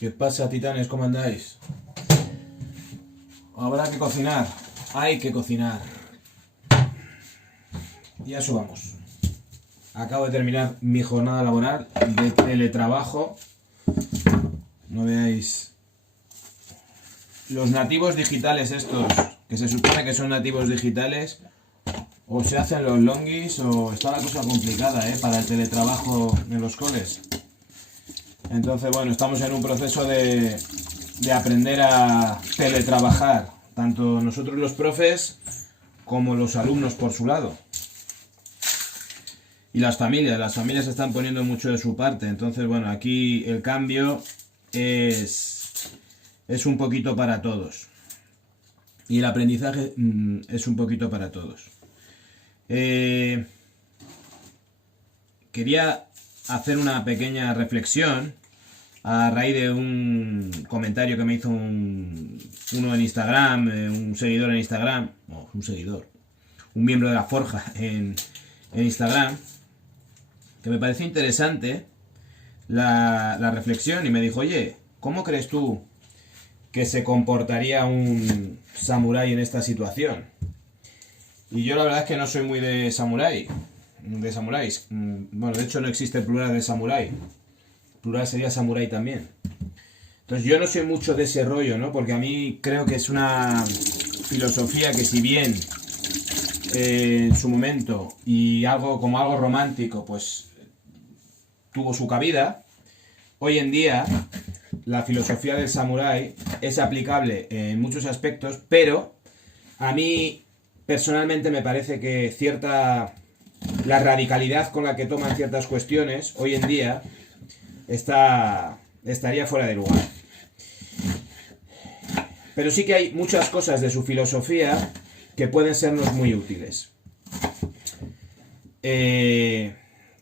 ¿Qué pasa, titanes? ¿Cómo andáis? Habrá que cocinar. Hay que cocinar. Y a eso vamos. Acabo de terminar mi jornada laboral de teletrabajo. No veáis. Los nativos digitales estos, que se supone que son nativos digitales, o se hacen los longis o está la cosa complicada, para el teletrabajo en los coles. Entonces, bueno, estamos en un proceso de aprender a teletrabajar, tanto nosotros los profes como los alumnos por su lado. Y las familias están poniendo mucho de su parte. Entonces, bueno, aquí el cambio es un poquito para todos. Y el aprendizaje es un poquito para todos. Quería hacer una pequeña reflexión a raíz de un comentario que me hizo uno en Instagram, un seguidor en Instagram, un miembro de la Forja en Instagram, que me pareció interesante la reflexión y me dijo: oye, ¿cómo crees tú que se comportaría un samurái en esta situación? Y yo la verdad es que no soy muy de samuráis. Bueno, de hecho no existe el plural de samurái. Plural sería samurái también. Entonces yo no soy mucho de ese rollo, ¿no? Porque a mí creo que es una filosofía que, si bien en su momento y como algo romántico, pues tuvo su cabida, hoy en día la filosofía del samurái es aplicable en muchos aspectos, pero a mí personalmente me parece que la radicalidad con la que toman ciertas cuestiones hoy en día estaría fuera de lugar. Pero sí que hay muchas cosas de su filosofía que pueden sernos muy útiles.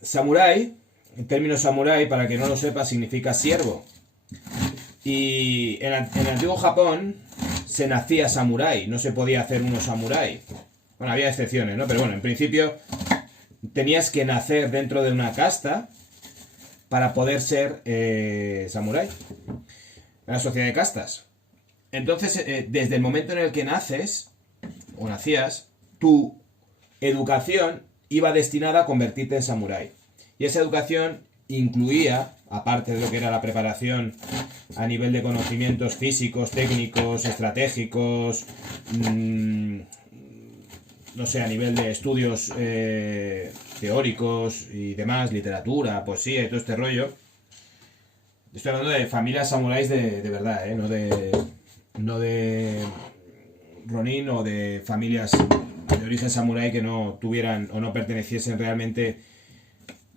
Samurái, en términos samurái, para que no lo sepa, significa siervo. Y en el antiguo Japón se nacía samurái, no se podía hacer uno samurái. Bueno, había excepciones, ¿no? Pero bueno, en principio tenías que nacer dentro de una casta para poder ser samurái. Una sociedad de castas. Entonces, desde el momento en el que naces o nacías, tu educación iba destinada a convertirte en samurái. Y esa educación incluía, aparte de lo que era la preparación a nivel de conocimientos físicos, técnicos, estratégicos, no sé, a nivel de estudios teóricos y demás, literatura, poesía y todo este rollo. Estoy hablando de familias samuráis de verdad, no de Ronin o de familias de origen samurái que no tuvieran o no perteneciesen realmente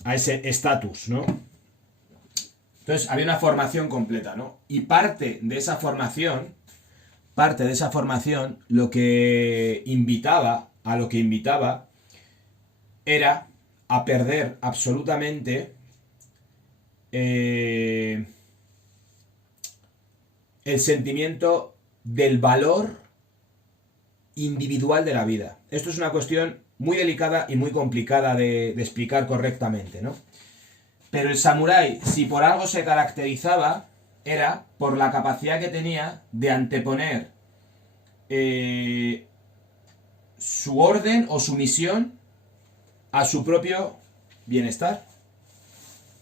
a ese estatus, ¿no? Entonces había una formación completa, ¿no? Y parte de esa formación, lo que invitaba era a perder absolutamente el sentimiento del valor individual de la vida. Esto es una cuestión muy delicada y muy complicada de explicar correctamente, ¿no? Pero el samurái, si por algo se caracterizaba, era por la capacidad que tenía de anteponer su orden o su misión a su propio bienestar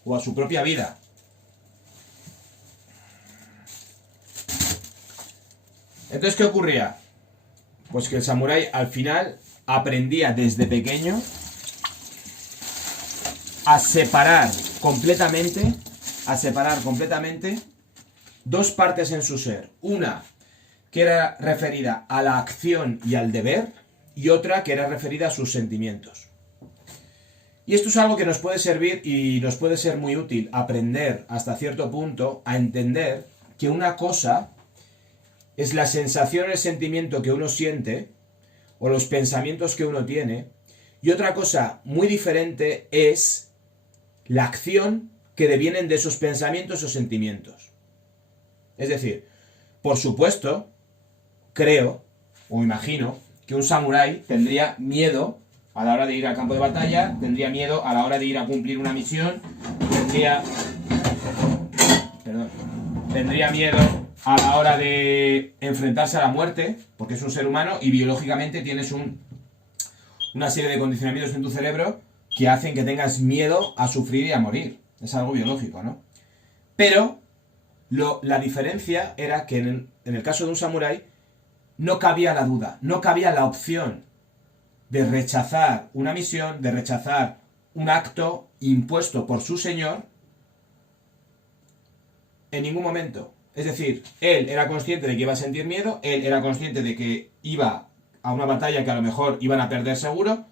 o a su propia vida. Entonces, ¿qué ocurría? Pues que el samurái al final aprendía desde pequeño a separar completamente dos partes en su ser. Una que era referida a la acción y al deber, y otra que era referida a sus sentimientos. Y esto es algo que nos puede servir y nos puede ser muy útil aprender hasta cierto punto a entender que una cosa es la sensación, el sentimiento que uno siente o los pensamientos que uno tiene, y otra cosa muy diferente es la acción que devienen de esos pensamientos o sentimientos. Es decir, por supuesto, creo o imagino que un samurái tendría miedo a la hora de ir al campo de batalla, tendría miedo a la hora de ir a cumplir una misión, tendría... Perdón. tendría miedo a la hora de enfrentarse a la muerte, porque es un ser humano y biológicamente tienes una serie de condicionamientos en tu cerebro que hacen que tengas miedo a sufrir y a morir. Es algo biológico, ¿no? Pero la diferencia era que en el caso de un samurái no cabía la duda, no cabía la opción de rechazar una misión, de rechazar un acto impuesto por su señor en ningún momento. Es decir, él era consciente de que iba a sentir miedo, él era consciente de que iba a una batalla que a lo mejor iban a perder seguro,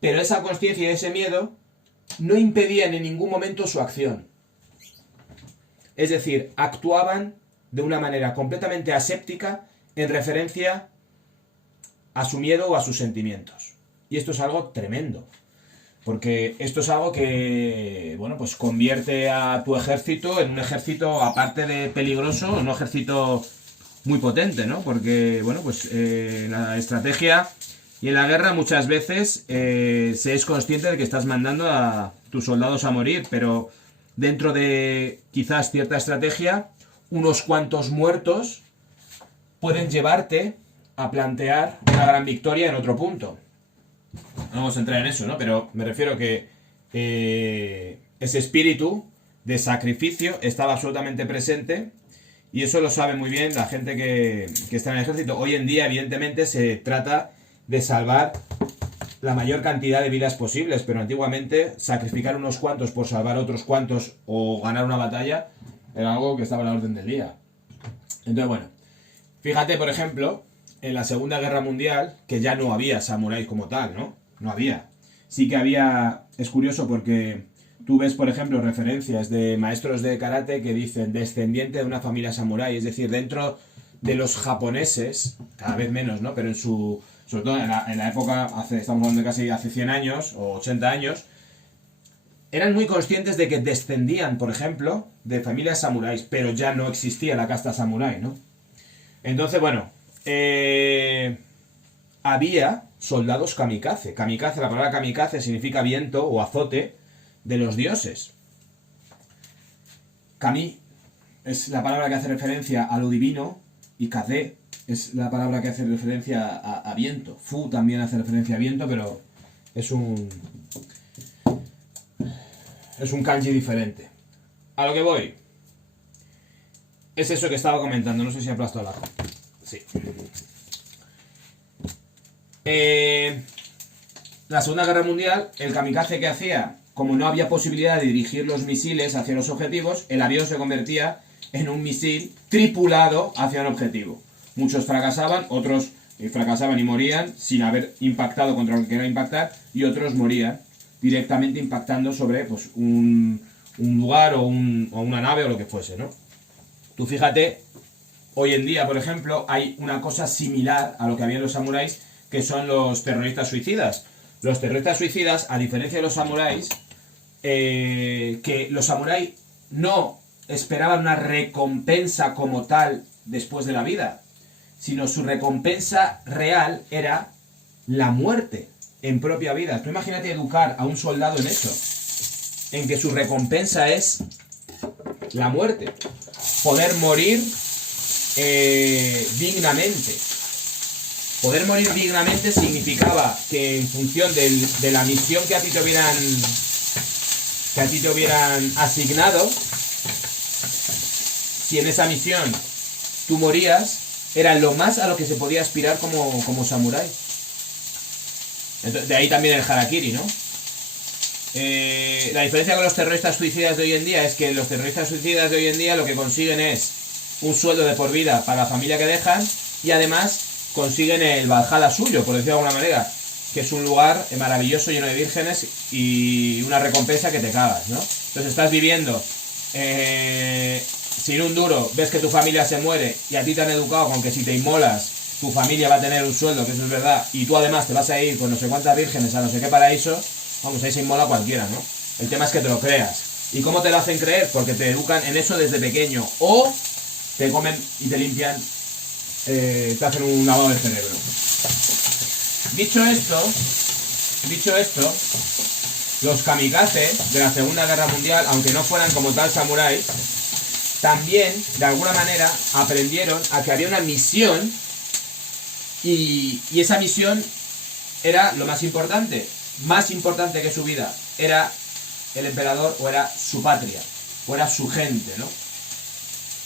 pero esa consciencia y ese miedo no impedían en ningún momento su acción. Es decir, actuaban de una manera completamente aséptica en referencia a su miedo o a sus sentimientos. Y esto es algo tremendo. Porque esto es algo que, bueno, pues convierte a tu ejército en un ejército, aparte de peligroso, en un ejército muy potente, ¿no? Porque, bueno, pues en la estrategia y en la guerra muchas veces se es consciente de que estás mandando a tus soldados a morir, pero dentro de quizás cierta estrategia, unos cuantos muertos pueden llevarte a plantear una gran victoria en otro punto. No vamos a entrar en eso, ¿no? Pero me refiero que ese espíritu de sacrificio estaba absolutamente presente y eso lo sabe muy bien la gente que está en el ejército. Hoy en día, evidentemente, se trata de salvar la mayor cantidad de vidas posibles, pero antiguamente sacrificar unos cuantos por salvar otros cuantos o ganar una batalla era algo que estaba a la orden del día. Entonces, bueno, fíjate, por ejemplo, en la Segunda Guerra Mundial, que ya no había samuráis como tal, ¿no? No había. Sí que había... Es curioso porque tú ves, por ejemplo, referencias de maestros de karate que dicen descendiente de una familia samurái. Es decir, dentro de los japoneses, cada vez menos, ¿no? Pero sobre todo en la época, estamos hablando de casi hace 100 años o 80 años, eran muy conscientes de que descendían, por ejemplo, de familias samuráis, pero ya no existía la casta samurái, ¿no? Entonces, bueno... había soldados kamikaze. Kamikaze, la palabra kamikaze significa viento o azote de los dioses. Kami es la palabra que hace referencia a lo divino y kaze es la palabra que hace referencia a viento. Fu también hace referencia a viento, pero es un kanji diferente. A lo que voy es eso que estaba comentando. No sé si aplasto al ajo. Sí. La Segunda Guerra Mundial, el kamikaze que hacía, como no había posibilidad de dirigir los misiles hacia los objetivos, el avión se convertía en un misil tripulado hacia un objetivo. Muchos fracasaban, otros fracasaban y morían sin haber impactado contra lo que quería impactar, y otros morían directamente impactando sobre pues, un lugar o una nave o lo que fuese, ¿no? Tú fíjate, hoy en día, por ejemplo, hay una cosa similar a lo que había en los samuráis, que son los terroristas suicidas. Los terroristas suicidas, a diferencia de los samuráis, que los samuráis no esperaban una recompensa como tal después de la vida, sino su recompensa real era la muerte en propia vida. Tú imagínate educar a un soldado en eso, en que su recompensa es la muerte, poder morir dignamente. Poder morir dignamente significaba que en función de la misión que a ti te hubieran asignado, si en esa misión tú morías, era lo más a lo que se podía aspirar como samurái. Entonces, de ahí también el harakiri, ¿no? La diferencia con los terroristas suicidas de hoy en día es que los terroristas suicidas de hoy en día lo que consiguen es un sueldo de por vida para la familia que dejan y además consiguen el Valhalla suyo, por decirlo de alguna manera, que es un lugar maravilloso, lleno de vírgenes y una recompensa que te cagas, ¿no? Entonces estás viviendo sin un duro, ves que tu familia se muere y a ti te han educado con que si te inmolas tu familia va a tener un sueldo, que eso es verdad, y tú además te vas a ir con no sé cuántas vírgenes a no sé qué paraíso, vamos, ahí se inmola cualquiera, ¿no? El tema es que te lo creas. ¿Y cómo te lo hacen creer? Porque te educan en eso desde pequeño, o te comen y te limpian, te hacen un lavado de cerebro. Dicho esto, los kamikaze de la Segunda Guerra Mundial, aunque no fueran como tal samuráis, también, de alguna manera, aprendieron a que había una misión y esa misión era lo más importante que su vida. Era el emperador o era su patria o era su gente, ¿no?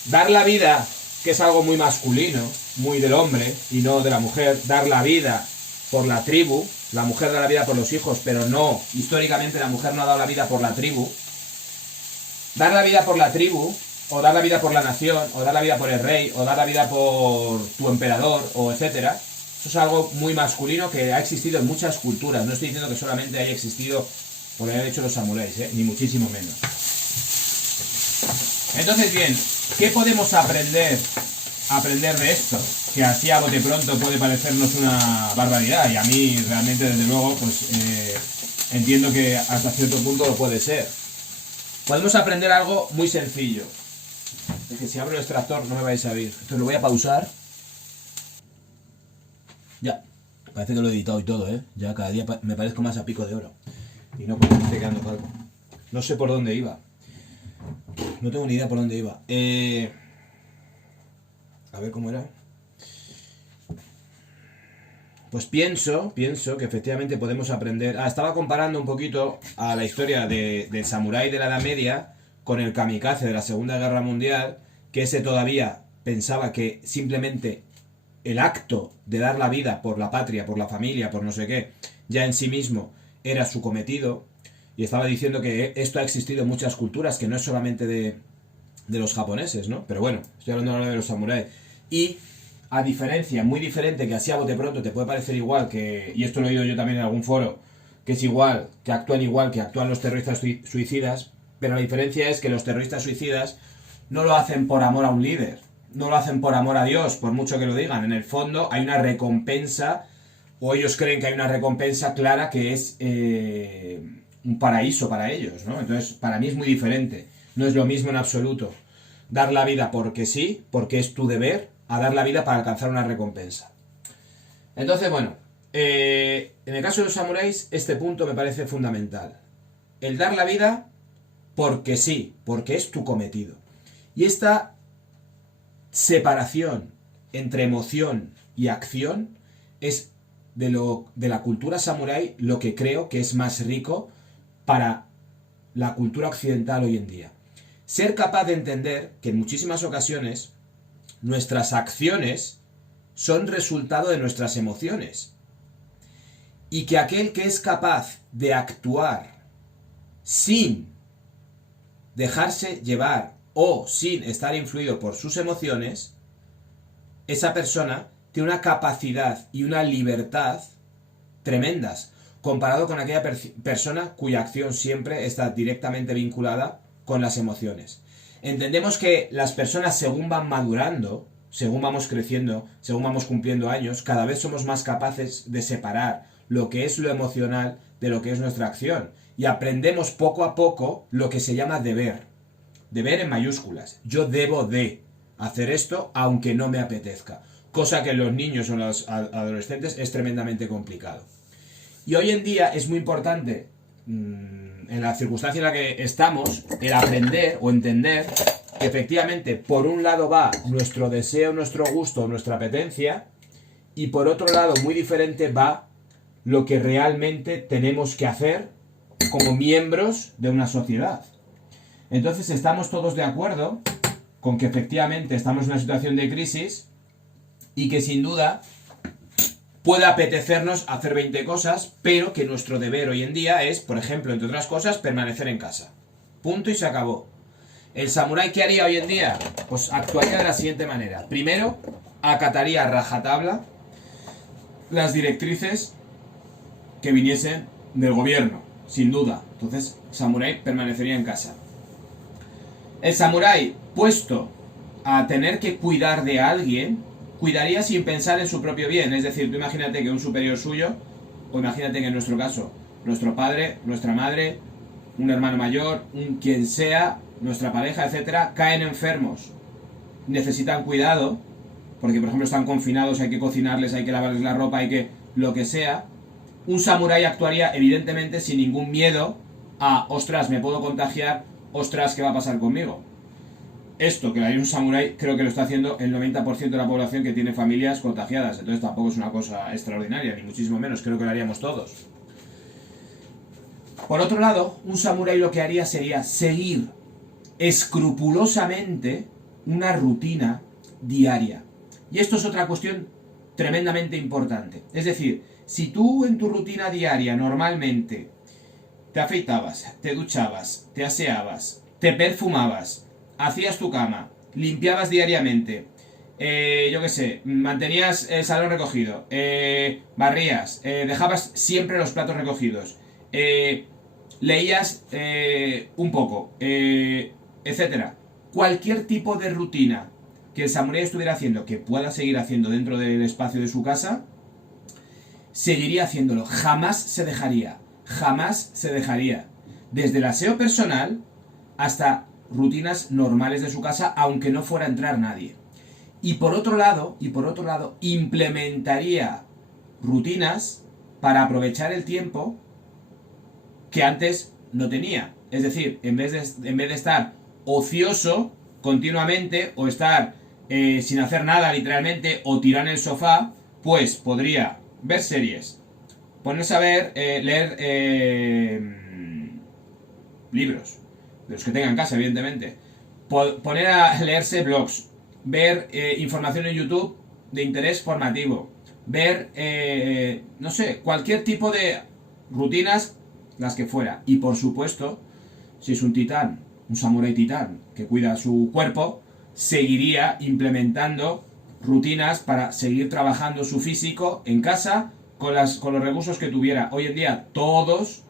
Dar la vida, que es algo muy masculino, muy del hombre y no de la mujer, dar la vida por la tribu, la mujer da la vida por los hijos, pero no, históricamente la mujer no ha dado la vida por la tribu. Dar la vida por la tribu, o dar la vida por la nación, o dar la vida por el rey, o dar la vida por tu emperador, o etcétera, eso es algo muy masculino que ha existido en muchas culturas. No estoy diciendo que solamente haya existido por haber hecho los samuráis, ni muchísimo menos. Entonces, bien, ¿qué podemos aprender de esto? Que así a bote pronto puede parecernos una barbaridad, y a mí realmente, desde luego, pues entiendo que hasta cierto punto lo puede ser. Podemos aprender algo muy sencillo. Es que si abro el extractor no me vais a oír. Entonces lo voy a pausar. Ya, parece que lo he editado y todo, ¿eh? Ya cada día me parezco más a Pico de Oro. Y no porque me esté quedando calvo. No sé por dónde iba. No tengo ni idea por dónde iba. A ver cómo era. Pues pienso que efectivamente podemos aprender... estaba comparando un poquito a la historia del samurái de la Edad Media con el kamikaze de la Segunda Guerra Mundial, que ese todavía pensaba que simplemente el acto de dar la vida por la patria, por la familia, por no sé qué, ya en sí mismo era su cometido, y estaba diciendo que esto ha existido en muchas culturas, que no es solamente de los japoneses, ¿no? Pero bueno, estoy hablando ahora de los samuráis. Y a diferencia, muy diferente, que así a bote pronto te puede parecer igual que, y esto lo he oído yo también en algún foro, que es igual que actúan los terroristas suicidas, pero la diferencia es que los terroristas suicidas no lo hacen por amor a un líder, no lo hacen por amor a Dios, por mucho que lo digan. En el fondo hay una recompensa, o ellos creen que hay una recompensa clara que es un paraíso para ellos, ¿no? Entonces, para mí es muy diferente. No es lo mismo en absoluto dar la vida porque sí, porque es tu deber, a dar la vida para alcanzar una recompensa. Entonces, bueno, en el caso de los samuráis, este punto me parece fundamental. El dar la vida porque sí, porque es tu cometido. Y esta separación entre emoción y acción es de la cultura samurái lo que creo que es más rico para la cultura occidental hoy en día. Ser capaz de entender que en muchísimas ocasiones nuestras acciones son resultado de nuestras emociones. Y que aquel que es capaz de actuar sin dejarse llevar o sin estar influido por sus emociones, esa persona tiene una capacidad y una libertad tremendas, comparado con aquella persona cuya acción siempre está directamente vinculada con las emociones. Entendemos que las personas, según van madurando, según vamos creciendo, según vamos cumpliendo años, cada vez somos más capaces de separar lo que es lo emocional de lo que es nuestra acción. Y aprendemos poco a poco lo que se llama deber. Deber en mayúsculas. Yo debo de hacer esto aunque no me apetezca. Cosa que en los niños o en los adolescentes es tremendamente complicado. Y hoy en día es muy importante, en la circunstancia en la que estamos, el aprender o entender que efectivamente por un lado va nuestro deseo, nuestro gusto, nuestra apetencia, y por otro lado, muy diferente, va lo que realmente tenemos que hacer como miembros de una sociedad. Entonces estamos todos de acuerdo con que efectivamente estamos en una situación de crisis y que sin duda puede apetecernos hacer 20 cosas, pero que nuestro deber hoy en día es, por ejemplo, entre otras cosas, permanecer en casa. Punto y se acabó. ¿El samurái qué haría hoy en día? Pues actuaría de la siguiente manera. Primero, acataría a rajatabla las directrices que viniesen del gobierno, sin duda. Entonces, el samurái permanecería en casa. El samurái, puesto a tener que cuidar de alguien, cuidaría sin pensar en su propio bien. Es decir, tú imagínate que un superior suyo, o imagínate que en nuestro caso, nuestro padre, nuestra madre, un hermano mayor, un quien sea, nuestra pareja, etcétera, caen enfermos, necesitan cuidado, porque por ejemplo están confinados, hay que cocinarles, hay que lavarles la ropa, hay que lo que sea. Un samurái actuaría evidentemente sin ningún miedo a, ostras, me puedo contagiar, ostras, ¿qué va a pasar conmigo? esto que lo haría un samurái, creo que lo está haciendo el 90% de la población que tiene familias contagiadas. Entonces tampoco es una cosa extraordinaria, ni muchísimo menos. Creo que lo haríamos todos. Por otro lado, un samurái lo que haría sería seguir escrupulosamente una rutina diaria. Y esto es otra cuestión tremendamente importante. Es decir, si tú en tu rutina diaria normalmente te afeitabas, te duchabas, te aseabas, te perfumabas, hacías tu cama, limpiabas diariamente, yo qué sé, mantenías el salón recogido, barrías, dejabas siempre los platos recogidos, leías un poco, etcétera. Cualquier tipo de rutina que el samurái estuviera haciendo, que pueda seguir haciendo dentro del espacio de su casa, seguiría haciéndolo. Jamás se dejaría. Jamás se dejaría. Desde el aseo personal hasta rutinas normales de su casa, aunque no fuera a entrar nadie. Y por otro lado, implementaría rutinas para aprovechar el tiempo que antes no tenía. Es decir, en vez de estar ocioso continuamente o estar sin hacer nada literalmente o tirar en el sofá, pues podría ver series, ponerse a leer libros, de los que tenga en casa, evidentemente, poner a leerse blogs, ver información en YouTube de interés formativo, ver, no sé, cualquier tipo de rutinas, las que fuera. Y por supuesto, si es un titán, un samurái titán que cuida su cuerpo, seguiría implementando rutinas para seguir trabajando su físico en casa con los recursos que tuviera. Hoy en día todos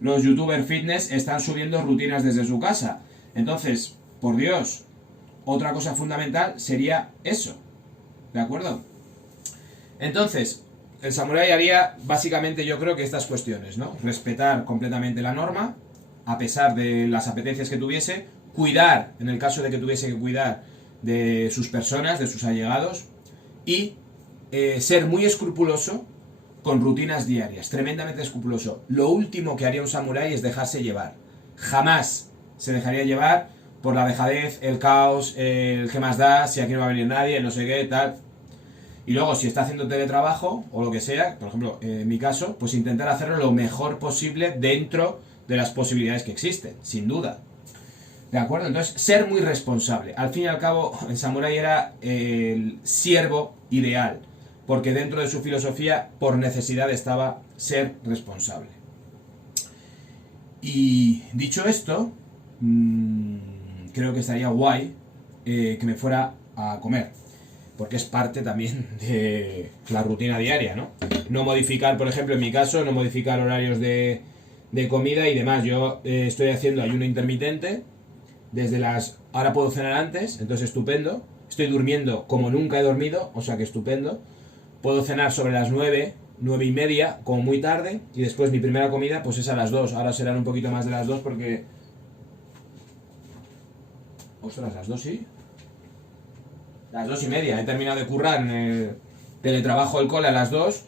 los youtubers fitness están subiendo rutinas desde su casa. Entonces, por Dios, otra cosa fundamental sería eso. ¿De acuerdo? Entonces, el samurái haría básicamente, yo creo que estas cuestiones, ¿no? Respetar completamente la norma, a pesar de las apetencias que tuviese, cuidar, en el caso de que tuviese que cuidar de sus personas, de sus allegados, y ser muy escrupuloso con rutinas diarias, tremendamente escrupuloso. Lo último que haría un samurái es dejarse llevar. Jamás se dejaría llevar por la dejadez, el caos, el que más da, si aquí no va a venir nadie, no sé qué, tal. Y luego, si está haciendo teletrabajo o lo que sea, por ejemplo, en mi caso, pues intentar hacerlo lo mejor posible dentro de las posibilidades que existen, sin duda. ¿De acuerdo? Entonces, ser muy responsable. Al fin y al cabo, el samurái era el siervo ideal, porque dentro de su filosofía, por necesidad, estaba ser responsable. Y dicho esto, creo que estaría guay que me fuera a comer, porque es parte también de la rutina diaria, ¿no? No modificar, por ejemplo, en mi caso, no modificar horarios de comida y demás. Yo estoy haciendo ayuno intermitente, ahora puedo cenar antes, entonces estupendo. Estoy durmiendo como nunca he dormido, o sea que estupendo. Puedo cenar sobre las 9, 9 y media, como muy tarde, y después mi primera comida pues es a las 2. Ahora serán un poquito más de las 2 porque... Ostras, las 2 sí. Las 2 y media. He terminado de currar en el teletrabajo del cole a las 2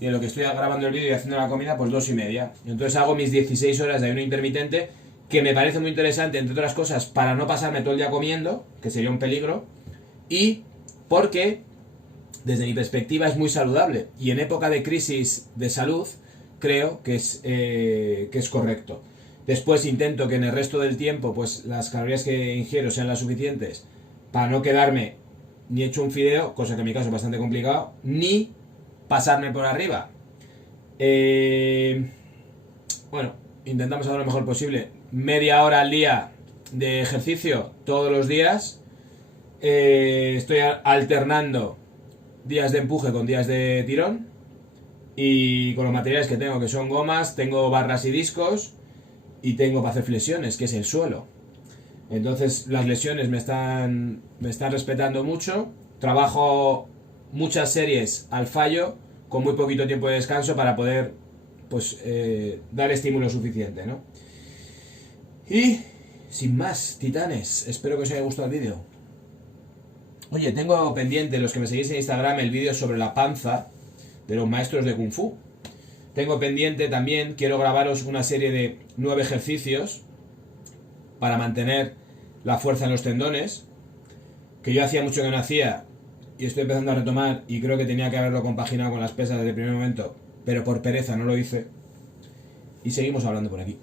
y en lo que estoy grabando el vídeo y haciendo la comida pues 2 y media. Y entonces hago mis 16 horas de ayuno intermitente, que me parece muy interesante, entre otras cosas, para no pasarme todo el día comiendo, que sería un peligro, y porque desde mi perspectiva es muy saludable, y en época de crisis de salud creo que es correcto. Después intento que en el resto del tiempo pues las calorías que ingiero sean las suficientes para no quedarme ni hecho un fideo, cosa que en mi caso es bastante complicado, ni pasarme por arriba. Bueno, intentamos hacer lo mejor posible. Media hora al día de ejercicio todos los días. Estoy alternando días de empuje con días de tirón. Y con los materiales que tengo, que son gomas, tengo barras y discos, y tengo para hacer flexiones, que es el suelo. Entonces las lesiones me están respetando mucho. Trabajo muchas series al fallo, con muy poquito tiempo de descanso para poder pues dar estímulo suficiente, ¿no? Y sin más, titanes, espero que os haya gustado el vídeo. Oye, tengo pendiente, los que me seguís en Instagram, el vídeo sobre la panza de los maestros de Kung Fu. Tengo pendiente también, quiero grabaros una serie de 9 ejercicios para mantener la fuerza en los tendones, que yo hacía mucho que no hacía y estoy empezando a retomar y creo que tenía que haberlo compaginado con las pesas desde el primer momento, pero por pereza no lo hice. Y seguimos hablando por aquí.